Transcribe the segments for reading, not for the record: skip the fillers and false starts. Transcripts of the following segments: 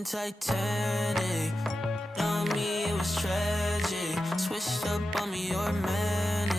in Titanic. On me, it was tragic. Switched up on me, you're manic.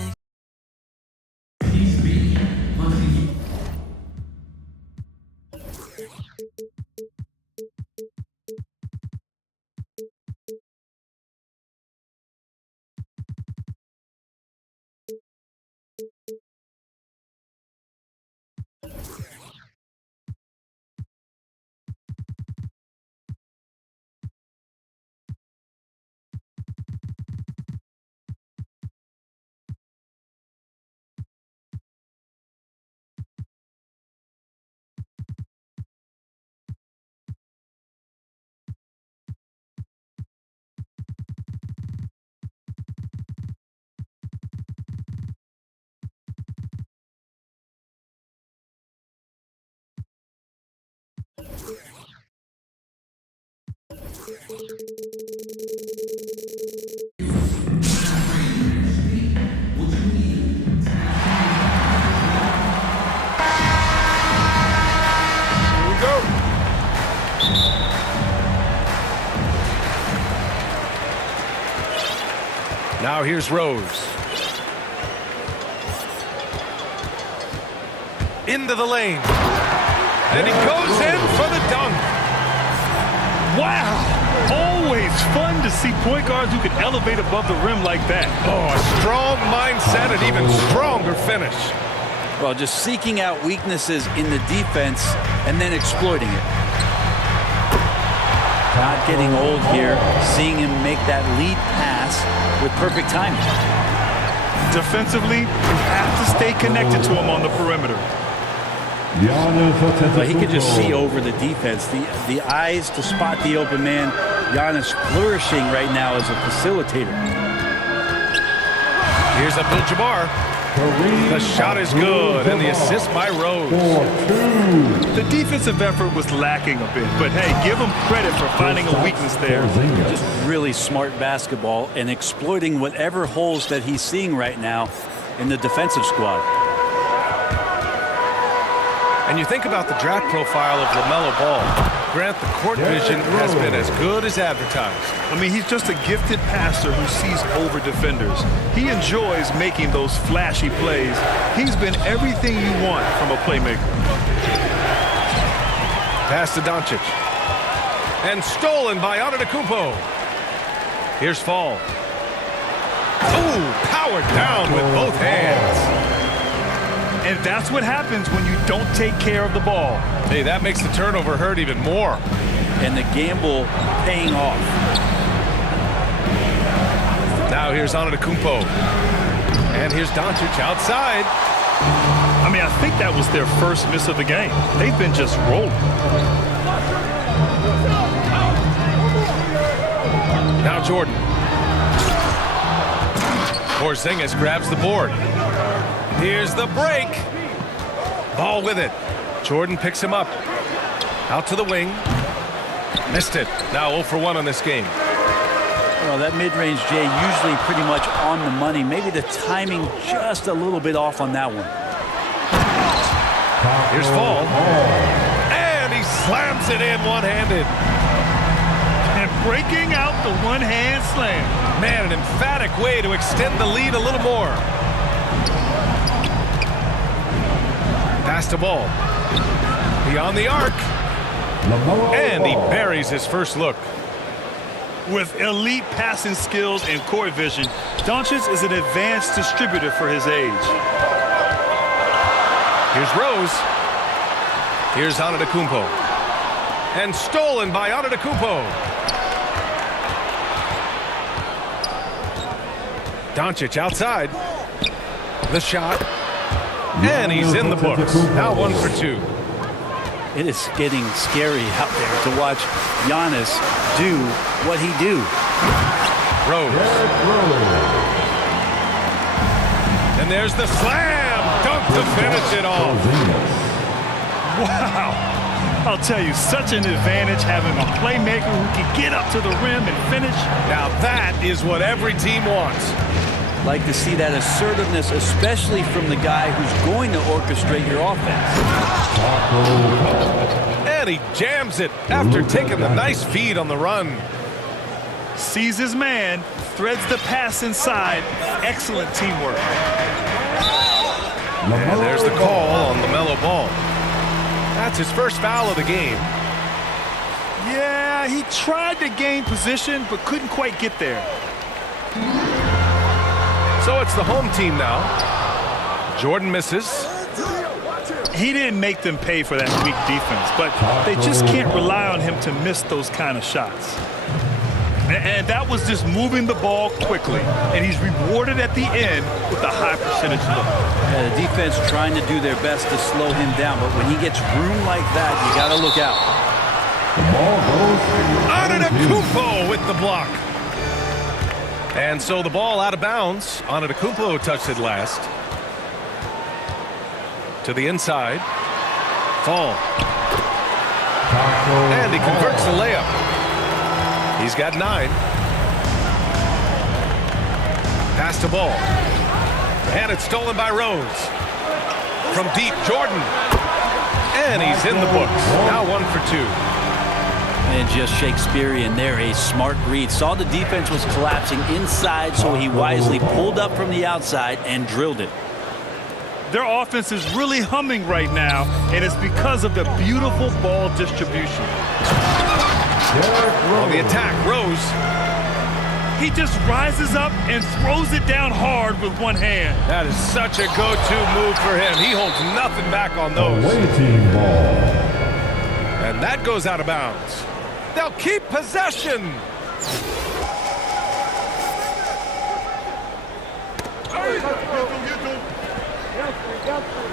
Now here's Rose. Into the lane. And he goes in for the dunk. Wow! Always fun to see point guards who can elevate above the rim like that. Oh, a strong mindset and even stronger finish. Well, just seeking out weaknesses in the defense and then exploiting it. Not getting old here, seeing him make that lead pass with perfect timing. Defensively, you have to stay connected to him on the perimeter. But he can just see over the defense. The eyes to spot the open man. Giannis flourishing right now as a facilitator. Here's Abdul-Jabbar. The shot is good, and the assist by Rose. The defensive effort was lacking a bit, but hey, give him credit for finding a weakness there. Just really smart basketball and exploiting whatever holes that he's seeing right now in the defensive squad. And you think about the draft profile of LaMelo Ball. Grant, the court vision has been as good as advertised. I mean, he's just a gifted passer who sees over defenders. He enjoys making those flashy plays. He's been everything you want from a playmaker. Pass to Doncic. And stolen by Antetokounmpo. Here's Fall. Oh, powered down with both hands. And that's what happens when you don't take care of the ball. Hey, that makes the turnover hurt even more. And the gamble paying off. Now here's Antetokounmpo. And here's Doncic outside. I mean, I think that was their first miss of the game. They've been just rolling. Now Jordan. Porzingis grabs the board. Here's the break. Ball with it. Jordan picks him up. Out to the wing. Missed it. Now 0 for 1 on this game. Well, that mid-range, Jay, usually pretty much on the money. Maybe the timing just a little bit off on that one. Here's Fall. And he slams it in one-handed. And breaking out the one-hand slam. Man, an emphatic way to extend the lead a little more. Pass the ball. Beyond the arc. And he buries his first look. With elite passing skills and court vision, Doncic is an advanced distributor for his age. Here's Rose. Here's Antetokounmpo. And stolen by Antetokounmpo. Doncic outside. The shot. And he's in the books. Now 1 for 2. It is getting scary out there to watch Giannis do what he do. Rose. And there's the slam. Dunk to finish it off. Wow. I'll tell you, such an advantage having a playmaker who can get up to the rim and finish. Now that is what every team wants. Like to see that assertiveness, especially from the guy who's going to orchestrate your offense. And he jams it after taking the nice feed on the run. Sees his man, threads the pass inside. Excellent teamwork. And there's the call on LaMelo Ball. That's his first foul of the game. Yeah, he tried to gain position, but couldn't quite get there. So it's the home team now. Jordan misses. He didn't make them pay for that weak defense, but they just can't rely on him to miss those kind of shots. And that was just moving the ball quickly. And he's rewarded at the end with a high percentage look. Yeah, the defense trying to do their best to slow him down, but when he gets room like that, you got to look out. Antetokounmpo with the block. And so the ball out of bounds. Antetokounmpo touched it last. To the inside. Fall. And he converts the layup. He's got 9. Pass to Ball. And it's stolen by Rose. From deep, Jordan. And he's in the books. Now 1 for 2. And just Shakespearean there, a smart read. Saw the defense was collapsing inside, so he wisely pulled up from the outside and drilled it. Their offense is really humming right now, and it's because of the beautiful ball distribution. On the attack, Rose. He just rises up and throws it down hard with one hand. That is such a go-to move for him. He holds nothing back on those. And that goes out of bounds. They'll keep possession.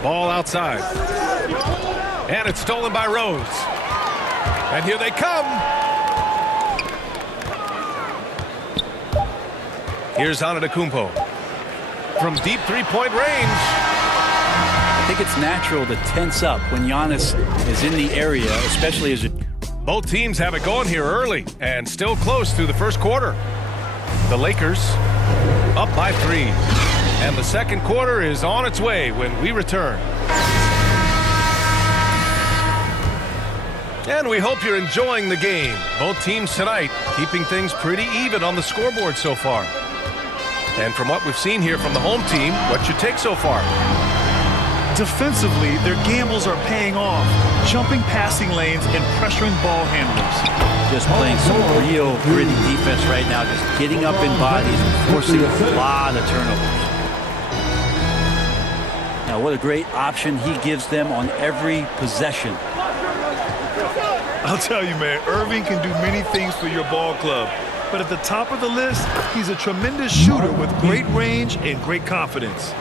Ball outside. And it's stolen by Rose. And here they come. Here's Antetokounmpo. From deep three-point range. I think it's natural to tense up when Giannis is in the area, especially as Both teams have it going here early and still close through the first quarter. The Lakers up by 3. And the second quarter is on its way when we return. And we hope you're enjoying the game. Both teams tonight keeping things pretty even on the scoreboard so far. And from what we've seen here from the home team, what's your take so far? Defensively, their gambles are paying off, jumping passing lanes and pressuring ball handlers. just playing some real gritty defense right now, just getting up in bodies and forcing a lot of turnovers. Now, what a great option he gives them on every possession. I'll tell you, man, Irving can do many things for your ball club. But at the top of the list, he's a tremendous shooter with great range and great confidence.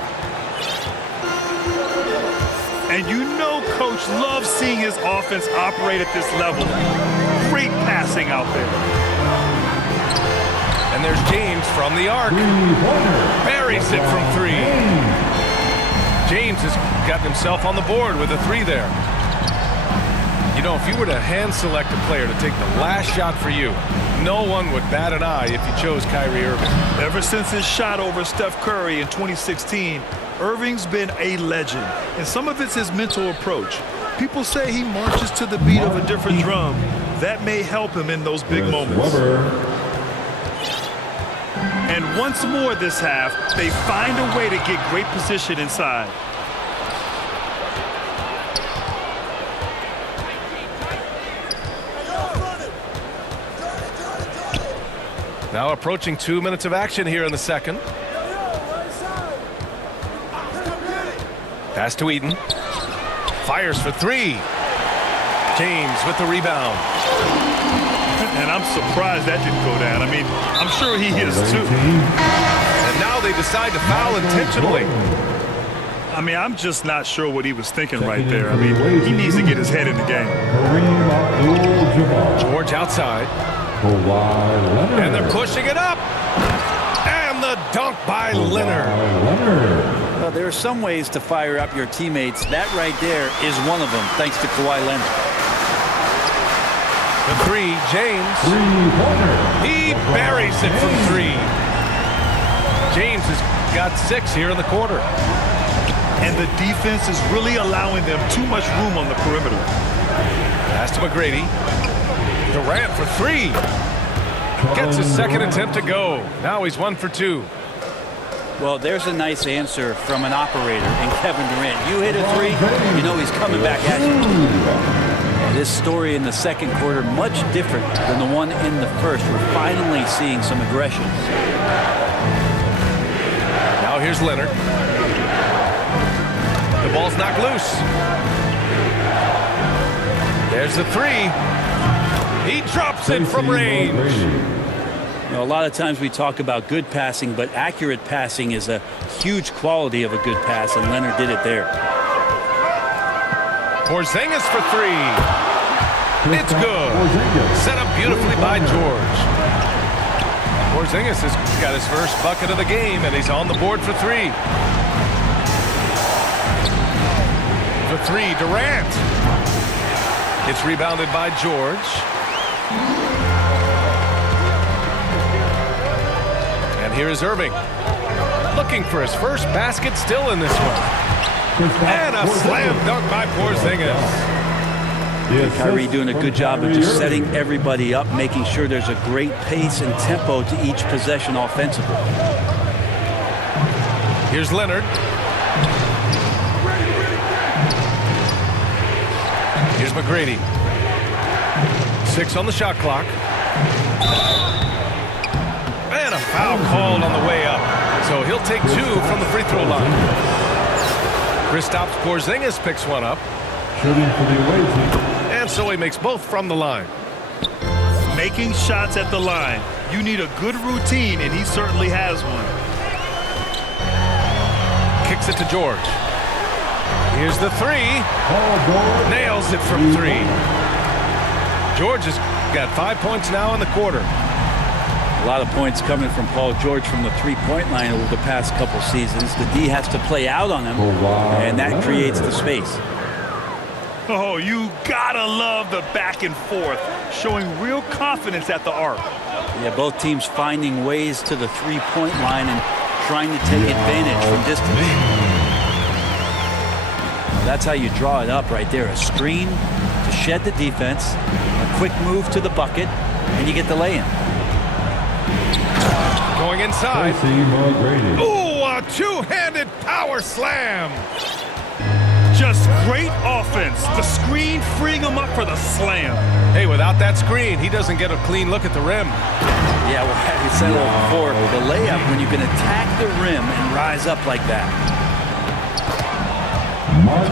And you know Coach loves seeing his offense operate at this level. Great passing out there. And there's James from the arc. Buries it from 3. James has gotten himself on the board with a 3 there. You know, if you were to hand select a player to take the last shot for you, no one would bat an eye if you chose Kyrie Irving. Ever since his shot over Steph Curry in 2016, Irving's been a legend, and some of it's his mental approach. People say he marches to the beat of a different drum. That may help him in those big moments. And once more this half, they find a way to get great position inside. Now approaching 2 minutes of action here in the second. Pass to Eden. Fires for 3. James with the rebound. And I'm surprised that didn't go down. I mean, I'm sure he is too. And now they decide to foul intentionally. I mean, I'm just not sure what he was thinking right there. I mean, he needs to get his head in the game. George outside. And they're pushing it up. And the dunk by Leonard. Well, there are some ways to fire up your teammates. That right there is one of them, thanks to Kawhi Leonard. The 3, James. He buries it from 3. James has got 6 here in the quarter. and the defense is really allowing them too much room on the perimeter. Pass to McGrady. Durant for three. Gets his second attempt to go. Now he's 1 for 2. Well, there's a nice answer from an operator in Kevin Durant. You hit a three, you know he's coming back at you. This story in the second quarter, much different than the one in the first. We're finally seeing some aggression. Now here's Leonard. The ball's knocked loose. There's the three. He drops it from range. You know, a lot of times we talk about good passing, but accurate passing is a huge quality of a good pass, and Leonard did it there. Porzingis for three. It's good. Set up beautifully by George. Porzingis has got his first bucket of the game, and he's on the board for three. For three, Durant. It's rebounded by George. And here is Irving. Looking for his first basket still in this one. And a slam dunk by Porzingis. Kyrie doing a good job of just setting everybody up, making sure there's a great pace and tempo to each possession offensively. Here's Leonard. Here's McGrady. 6 on the shot clock. And a foul called on the way up. So he'll take 2 from the free throw line. Kristaps Porzingis picks one up. Shooting for the away team. And so he makes both from the line. Making shots at the line. You need a good routine, and he certainly has one. Kicks it to George. Here's the three. Nails it from 3. George has got 5 points now in the quarter. A lot of points coming from Paul George from the three-point line over the past couple seasons. The D has to play out on him, and that creates the space. Oh, you gotta love the back and forth, showing real confidence at the arc. Yeah, both teams finding ways to the three-point line and trying to take advantage from distance. That's how you draw it up right there. A screen to shed the defense, a quick move to the bucket, and you get the lay-in. Going inside. McGrady. Ooh, a two-handed power slam. Just great offense. The screen freeing him up for the slam. Hey, without that screen, he doesn't get a clean look at the rim. Yeah, well, we said it before. The layup, when you can attack the rim and rise up like that.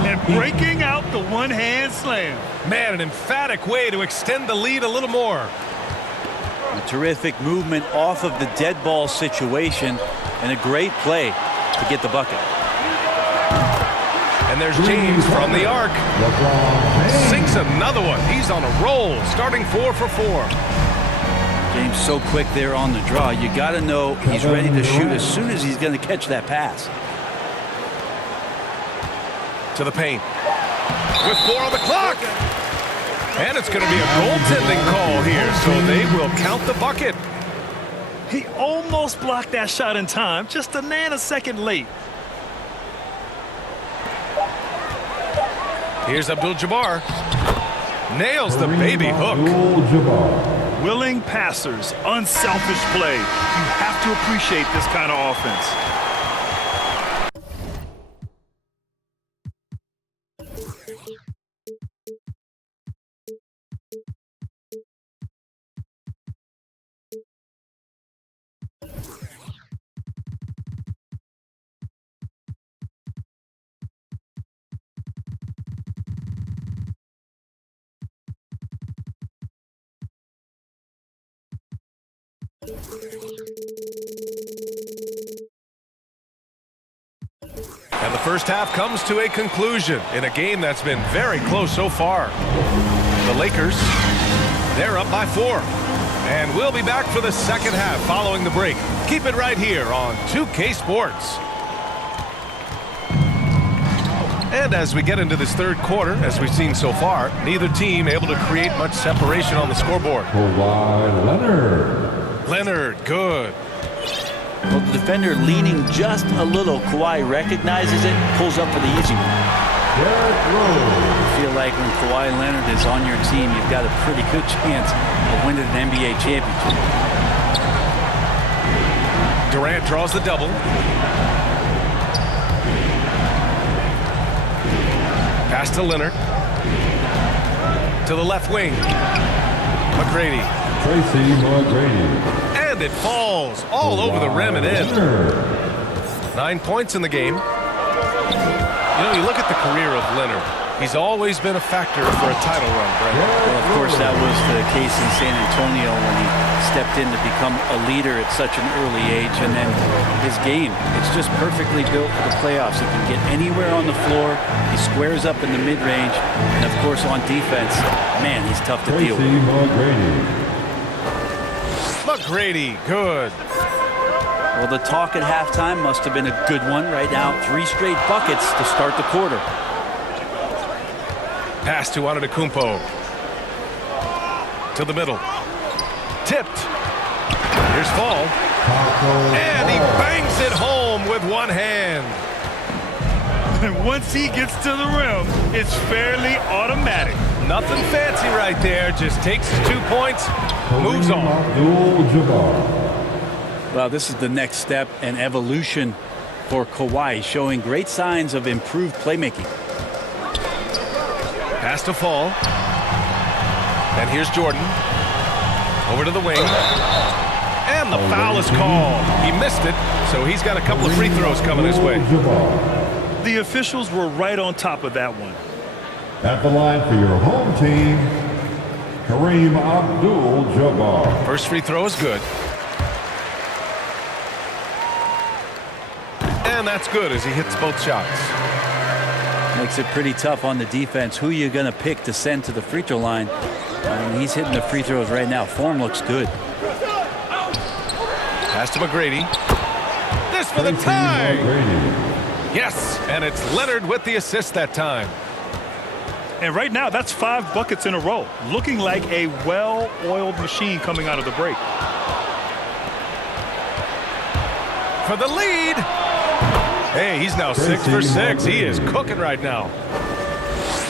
And breaking out the one-hand slam. Man, an emphatic way to extend the lead a little more. A terrific movement off of the dead ball situation and a great play to get the bucket. And there's James from the arc. Sinks another one. He's on a roll, starting 4 for 4. James so quick there on the draw. You got to know he's ready to shoot as soon as he's going to catch that pass. To the paint. With 4 on the clock. And it's going to be a goaltending call here, so they will count the bucket. He almost blocked that shot in time, just a nanosecond late. Here's Abdul-Jabbar. Nails the baby hook. Willing passers, unselfish play. You have to appreciate this kind of offense. And the first half comes to a conclusion in a game that's been very close so far. The Lakers, they're up by 4. And we'll be back for the second half following the break. Keep it right here on 2K Sports. And as we get into this third quarter, as we've seen so far, neither team able to create much separation on the scoreboard. Kawhi Leonard. Leonard, good. Well, the defender leaning just a little. Kawhi recognizes it, pulls up for the easy one. Derrick Rose. I feel like when Kawhi Leonard is on your team, you've got a pretty good chance of winning an NBA championship. Durant draws the double. Pass to Leonard. To the left wing. McGrady. Tracy McGrady. And it falls all over the rim and in. 9 points in the game. You know, you look at the career of Leonard. He's always been a factor for a title run, Brent. Well, of course, that was the case in San Antonio when he stepped in to become a leader at such an early age. And then his game, it's just perfectly built for the playoffs. He can get anywhere on the floor. He squares up in the mid-range. And, of course, on defense, man, he's tough to deal Tracy with. McGrady. McGrady, good. Well, the talk at halftime must have been a good one. Right now, 3 straight buckets to start the quarter. Pass to Antetokounmpo. To the middle. Tipped. Here's Fall. And he bangs it home with one hand. And once he gets to the rim, it's fairly automatic. Nothing fancy right there. Just takes his 2 points, moves Kareem on. Abdul-Jabbar. Well, this is the next step and evolution for Kawhi, showing great signs of improved playmaking. Pass to Fall. And here's Jordan. Over to the wing. And the foul is called. He missed it, so he's got a couple of free throws coming his way. Abdul-Jabbar. The officials were right on top of that one. At the line for your home team, Kareem Abdul-Jabbar. First free throw is good. And that's good as he hits both shots. Makes it pretty tough on the defense. Who you going to pick to send to the free throw line? I mean, he's hitting the free throws right now. Form looks good. Pass to McGrady. This for the Tracy tie. McGrady. Yes, and it's Leonard with the assist that time. And right now, that's 5 buckets in a row. Looking like a well-oiled machine coming out of the break. For the lead. Hey, he's now 6 for 6. He is cooking right now.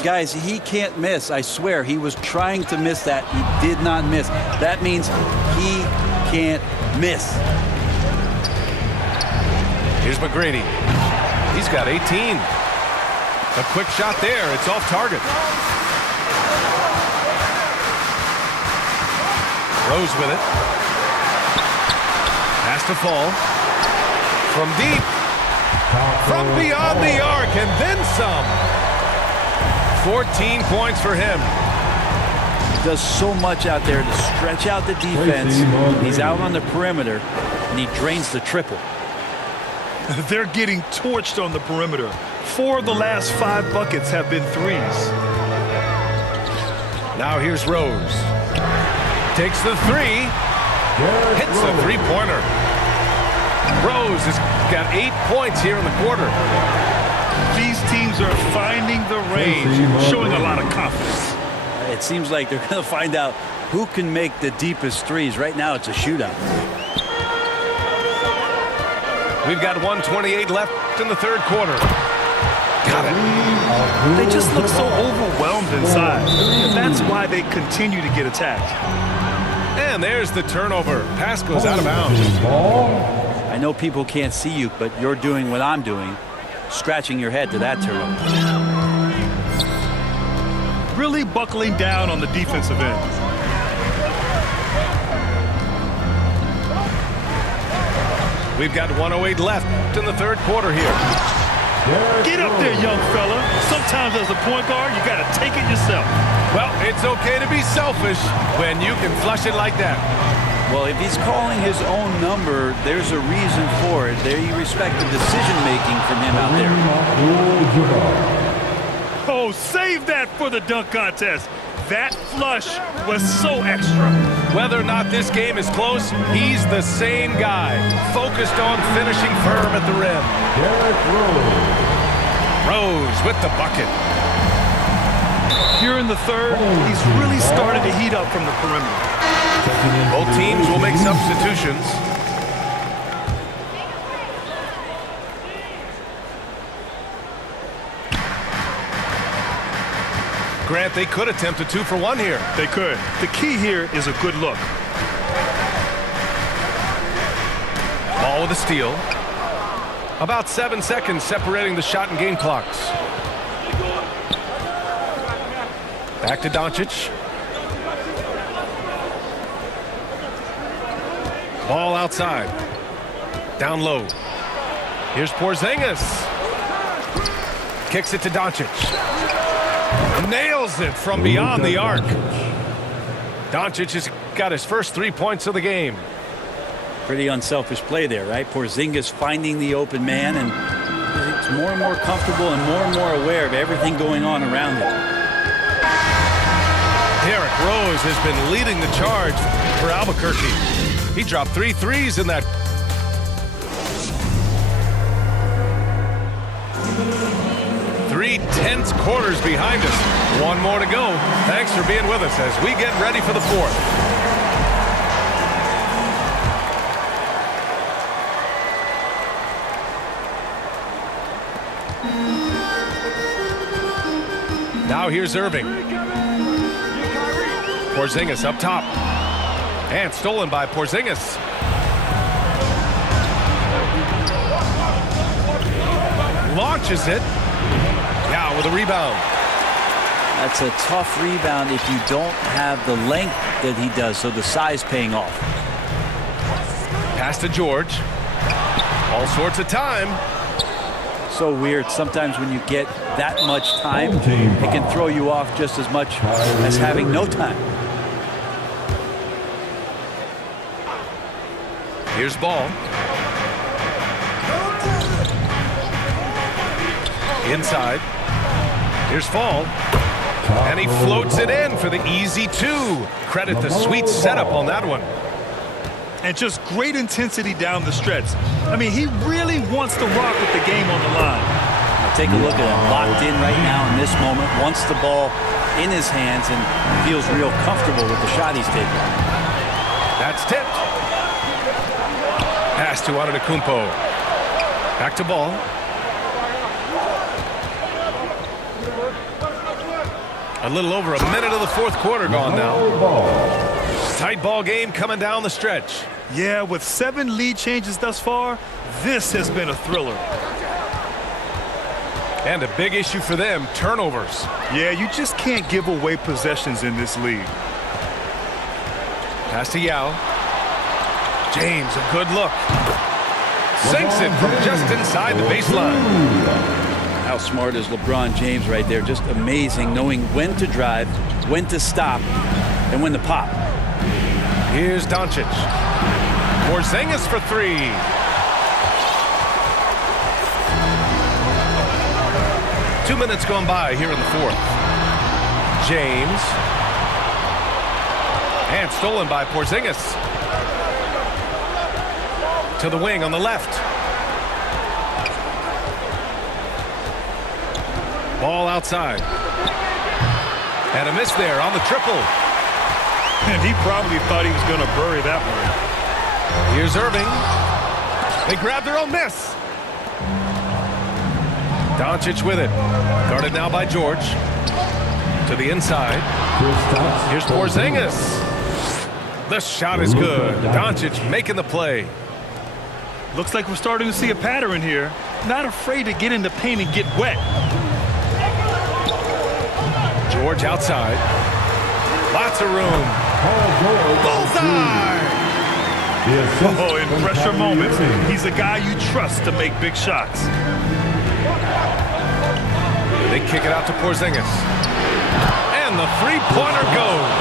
Guys, he can't miss. I swear, he was trying to miss that. He did not miss. That means he can't miss. Here's McGrady. He's got 18. A quick shot there. It's off target. Rose with it. Pass to Fall. From deep. From beyond the arc and then some. 14 points for him. He does so much out there to stretch out the defense. He's out on the perimeter, and he drains the triple. They're getting torched on the perimeter. 4 of the last 5 buckets have been threes. Now here's Rose. Takes the 3. Hits the three-pointer. Rose has got 8 points here in the quarter. These teams are finding the range, showing a lot of confidence. It seems like they're going to find out who can make the deepest threes. Right now, it's a shootout. We've got 1:28 left in the third quarter. Got it. They just look so overwhelmed inside. That's why they continue to get attacked. And there's the turnover. Pass goes out of bounds. I know people can't see you, but you're doing what I'm doing, scratching your head to that turnover. Really buckling down on the defensive end. We've got 1:08 left in the third quarter here. Get up there, young fella. Sometimes as a point guard, you got to take it yourself. Well, it's okay to be selfish when you can flush it like that. Well, if he's calling his own number, there's a reason for it. They respect the decision-making from him out there. Oh, save that for the dunk contest. That flush was so extra. Whether or not this game is close, he's the same guy, focused on finishing firm at the rim. Derrick Rose with the bucket. Here in the third, he's really started to heat up from the perimeter. Both teams will make substitutions. Grant, they could attempt a 2 for 1 here. They could. The key here is a good look. Ball with a steal. About 7 seconds separating the shot and game clocks. Back to Doncic. Ball outside. Down low. Here's Porzingis. Kicks it to Doncic. Nails it from beyond the arc. Doncic has got his first 3 points of the game. Pretty unselfish play there, right? Porzingis finding the open man, and he's more and more comfortable and more aware of everything going on around him. Derrick Rose has been leading the charge for Albuquerque. He dropped 3 threes in that. Three tense quarters behind us. One more to go. Thanks for being with us as we get ready for the fourth. Now here's Irving. Porzingis up top. And stolen by Porzingis. Launches it. Now with a rebound. That's a tough rebound if you don't have the length that he does, so the size paying off. Pass to George. All sorts of time. So weird. Sometimes when you get that much time, it can throw you off just as much as having no time. Here's Ball. Inside. Here's Fall. And he floats it in for the easy 2. Credit the sweet setup on that one. And just great intensity down the stretch. I mean, he really wants to rock with the game on the line. Now take a look at him, locked in right now in this moment, wants the ball in his hands and feels real comfortable with the shot he's taking. That's tipped. Pass to Antetokounmpo. Back to Ball. A little over a minute of the fourth quarter gone now. Tight ball game coming down the stretch. Yeah, with 7 lead changes thus far, this has been a thriller. And a big issue for them, turnovers. Yeah, you just can't give away possessions in this league. Pass to Yao. James, a good look. Sinks it from just inside the baseline. How smart is LeBron James right there? Just amazing, knowing when to drive, when to stop, and when to pop. Here's Doncic. Porzingis for 3. Two minutes gone by here in the fourth. James. And stolen by Porzingis. To the wing on the left. Ball outside. And a miss there on the triple. And he probably thought he was going to bury that one. Here's Irving. They grab their own miss. Doncic with it. Guarded now by George. To the inside. Here's Porzingis. The shot is good. Doncic making the play. Looks like we're starting to see a pattern here. Not afraid to get in the paint and get wet. George outside. Lots of room. Bullseye! Oh, in pressure moments, he's a guy you trust to make big shots. They kick it out to Porzingis. And the three-pointer goes.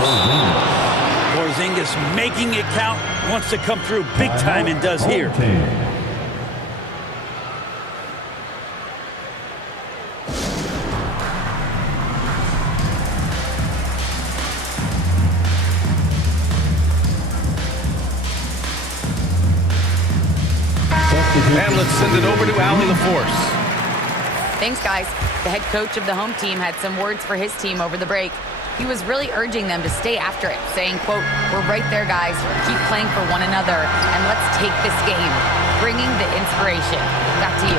Porzingis making it count, wants to come through big time and does here. And let's send it over to Allie LaForce. Thanks, guys. The head coach of the home team had some words for his team over the break. He was really urging them to stay after it, saying, quote, "We're right there, guys. Keep playing for one another, and let's take this game." Bringing the inspiration. Back to you.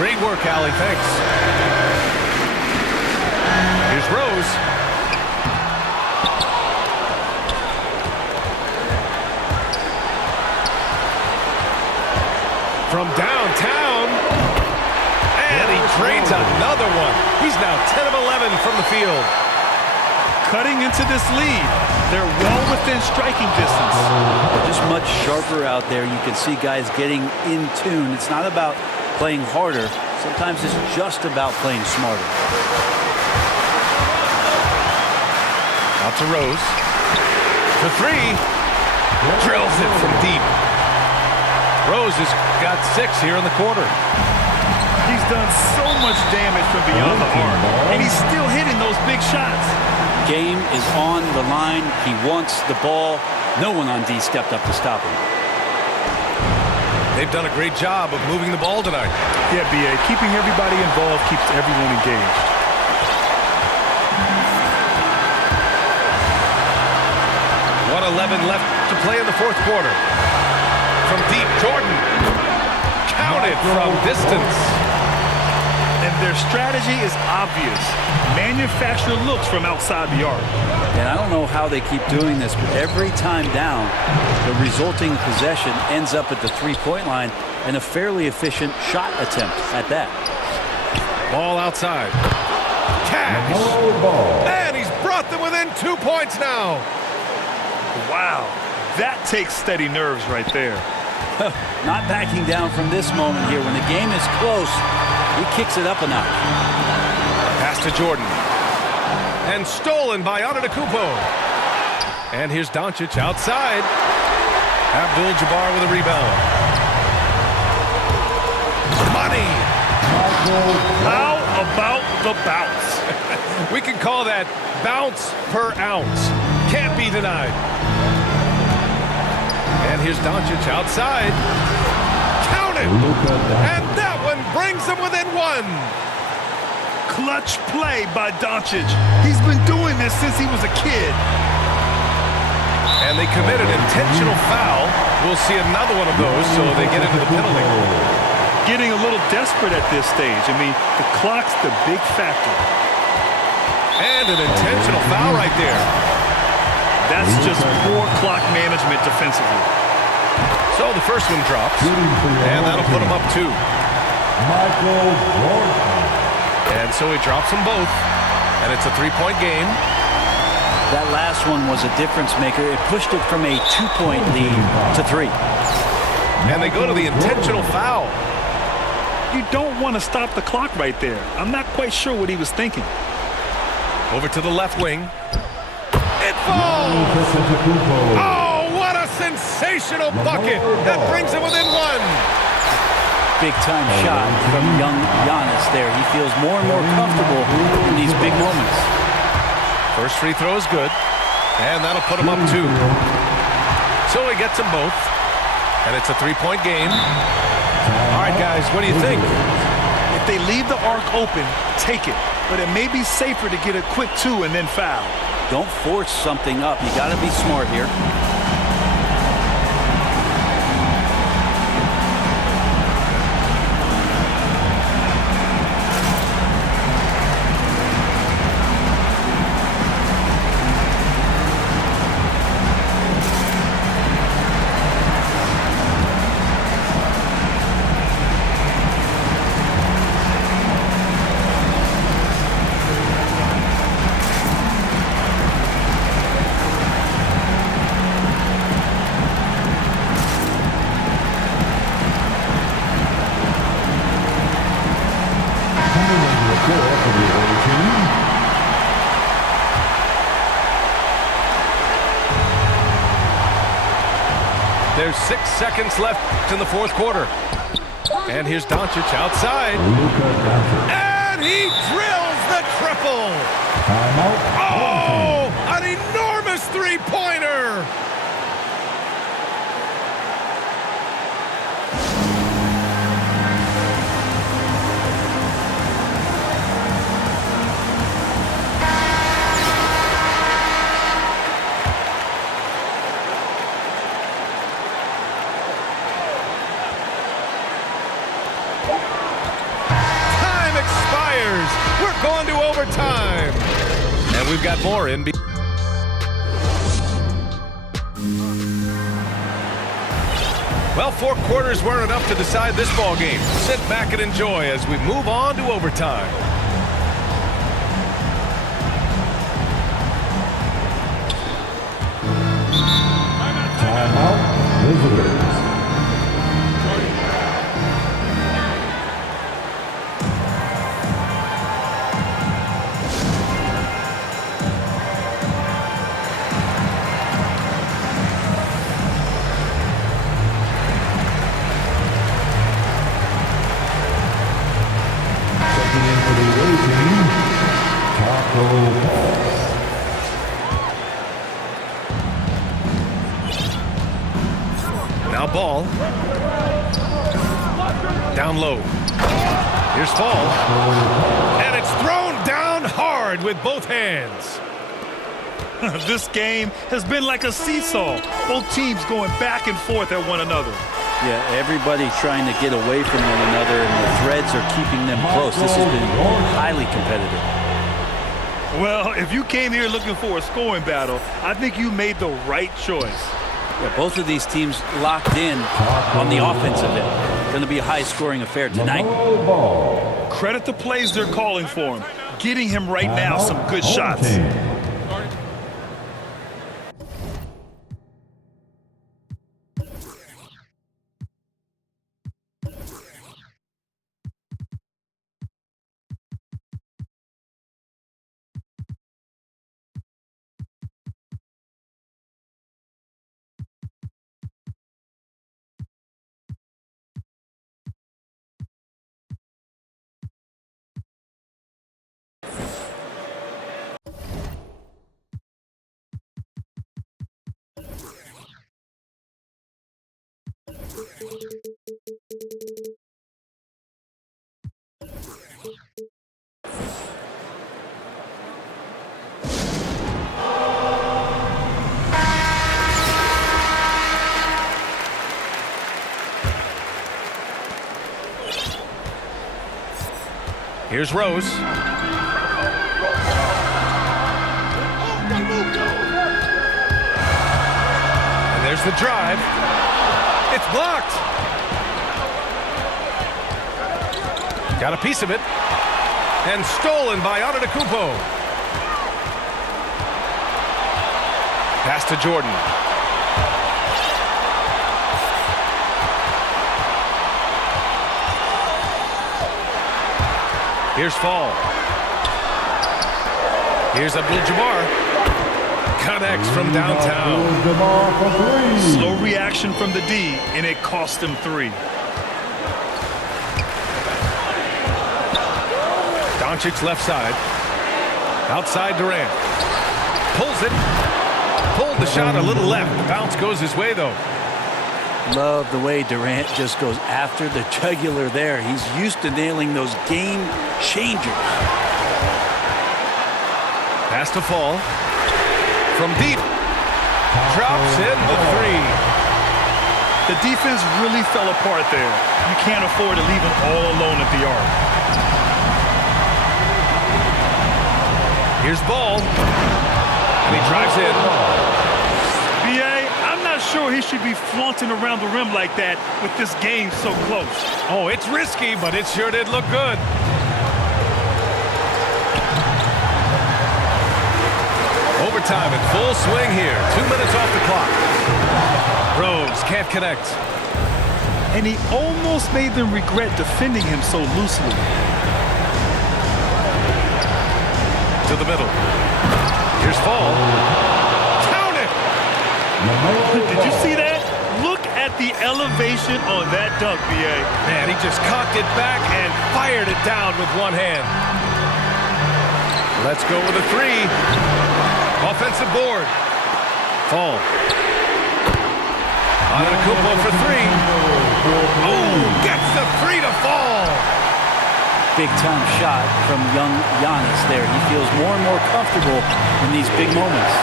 Great work, Allie. Thanks. Here's now 10 of 11 from the field. Cutting into this lead. They're well within striking distance. Just much sharper out there. You can see guys getting in tune. It's not about playing harder. Sometimes it's just about playing smarter. Out to Rose. For three. Drills it from deep. Rose has got 6 here in the quarter. He's done so much damage from beyond the arc, and he's still hitting those big shots. Game is on the line. He wants the ball. No one on D stepped up to stop him. They've done a great job of moving the ball tonight. Yeah, B.A. Keeping everybody involved keeps everyone engaged. .11 left to play in the fourth quarter. From deep, Jordan. Counted from distance. And their strategy is obvious. Manufacture looks from outside the arc. And I don't know how they keep doing this, but every time down, the resulting possession ends up at the three-point line and a fairly efficient shot attempt at that. Ball outside. Cash. And he's brought them within 2 points now. Wow. That takes steady nerves right there. Not backing down from this moment here. When the game is close, he kicks it up a notch. Pass to Jordan. And stolen by Antetokounmpo. And here's Doncic outside. Abdul-Jabbar with a rebound. Money. How about the bounce? We can call that bounce per ounce. Can't be denied. And here's Doncic outside. Counted. And that one brings them within 1. Clutch play by Doncic. He's been doing this since he was a kid. And they committed an intentional foul. We'll see another one of those, so they get into the penalty. Getting a little desperate at this stage. I mean, the clock's the big factor. And an intentional foul right there. That's just poor clock management defensively. So the first one drops, and that'll put him up 2. Michael Jordan. And so he drops them both, and it's a 3-point game. That last one was a difference maker. It pushed it from a 2-point lead to 3. And they go to the intentional foul. You don't want to stop the clock right there. I'm not quite sure what he was thinking. Over to the left wing. It falls! Oh, what a sensational bucket! That brings him within 1. Big-time shot from young Giannis there. He feels more and more comfortable in these big moments. First free throw is good, and that'll put him up 2. So he gets them both, and it's a 3-point game. All right, guys, what do you think? If they leave the arc open, take it. But it may be safer to get a quick 2 and then foul. Don't force something up. You got to be smart here. There's 6 seconds left in the fourth quarter. And here's Doncic outside. And he drills the triple. Oh, an enormous three-pointer. We're going to overtime. And we've got more in. Well, 4 quarters weren't enough to decide this ball game. Sit back and enjoy as we move on to overtime. Now Ball. Down low. Here's Fall. And it's thrown down hard with both hands. This game has been like a seesaw. Both teams going back and forth at one another. Yeah, everybody trying to get away from one another, and the threads are keeping them close. This has been highly competitive. Well, if you came here looking for a scoring battle, I think you made the right choice. Yeah, both of these teams locked in on the offensive end. Going to be a high-scoring affair tonight. Credit the plays they're calling for him. Getting him right now some good shots. Here's Rose. And there's the drive. It's blocked. Got a piece of it. And stolen by Antetokounmpo. Pass to Jordan. Here's Fall. Here's Abdul-Jabbar. Connects from downtown. Slow reaction from the D, and it cost him 3. Doncic left side. Outside Durant. Pulls it. Pulled the shot a little left. Bounce goes his way, though. Love the way Durant just goes after the jugular there. He's used to nailing those game changers. Pass to Fall. From deep. Drops in the 3. The defense really fell apart there. You can't afford to leave him all alone at the arc. Here's Ball. And he drives in. B.A., I'm not sure he should be flaunting around the rim like that with this game so close. Oh, it's risky, but it sure did look good. Overtime in full swing here. 2 minutes off the clock. Rose can't connect. And he almost made them regret defending him so loosely. To the middle. Here's Fall. Count it! Did you see that? Look at the elevation on that dunk, B.A. Man, he just cocked it back and fired it down with one hand. Let's go with a 3. Offensive board. Fall. Antetokounmpo for 3. Oh, gets the 3 to Fall. Big-time shot from young Giannis there. He feels more and more comfortable in these big moments.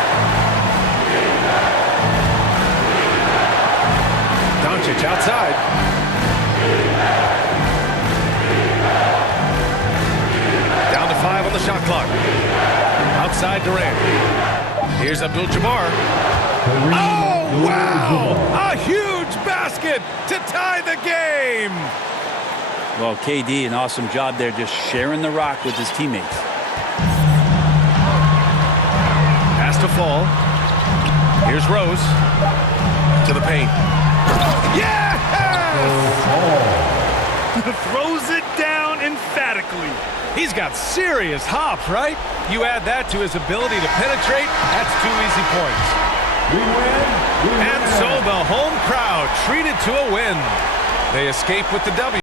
Doncic outside. Down to 5 on the shot clock. Outside Durant. Here's Abdul-Jabbar. Oh, wow! A huge basket to tie the game. Well, KD, an awesome job there just sharing the rock with his teammates. Pass to Fall. Here's Rose. To the paint. Yes! Throws it down emphatically. He's got serious hops, right? You add that to his ability to penetrate, that's 2 easy points. And so the home crowd treated to a win. They escape with the W.